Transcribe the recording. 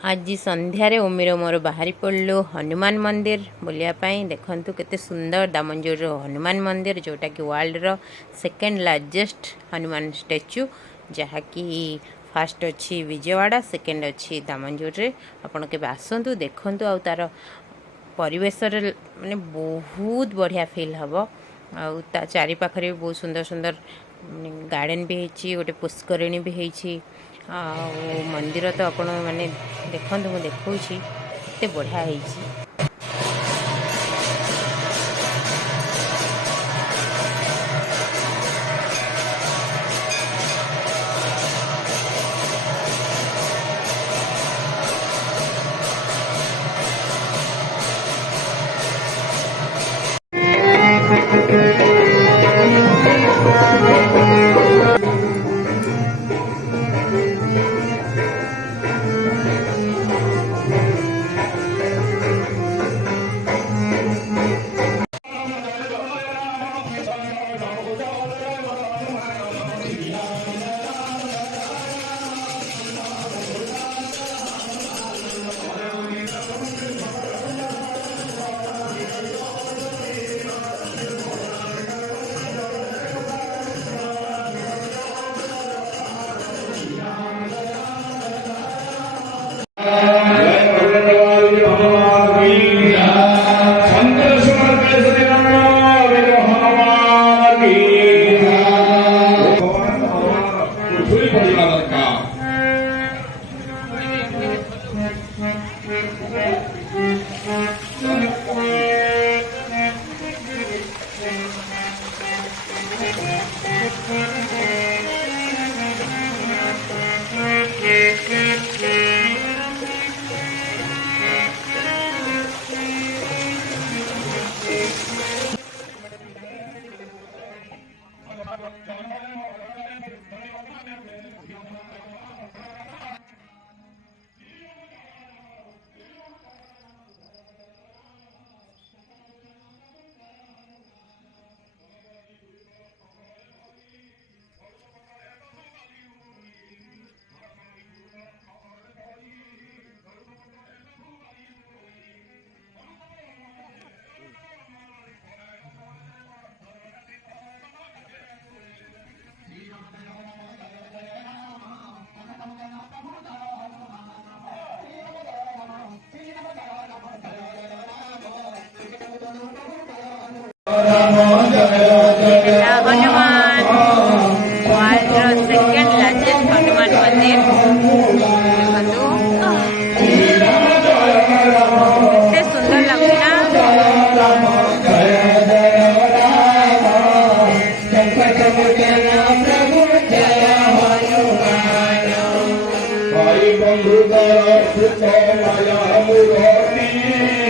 आज संध्यारे उमिर मोर बाहरी पड़लु हनुमान मंदिर बुलियापाई। देखंतु केते सुंदर दामंजोर हनुमान मंदिर, जोटा कि वर्ल्ड रो सेकेंड लार्जेस्ट हनुमान स्टैच्यू, जहाँकि फास्ट अच्छी विजयवाड़ा, सेकेंड अच्छी दामंजोर रे। आपण के आसतु देखंतु आ तार परिवेश माने बहुत बढ़िया फील हम। आ चारि पाखरे बहुत सुंदर सुंदर गार्डन भी होती, गोटे पुष्करिणी भी होती। मंदिर तो आपण मैंने देखु मुझे देखा बढ़िया है। Hanuman world second largest Hanuman मंदिर देखते सुंदर लगुना। बंधु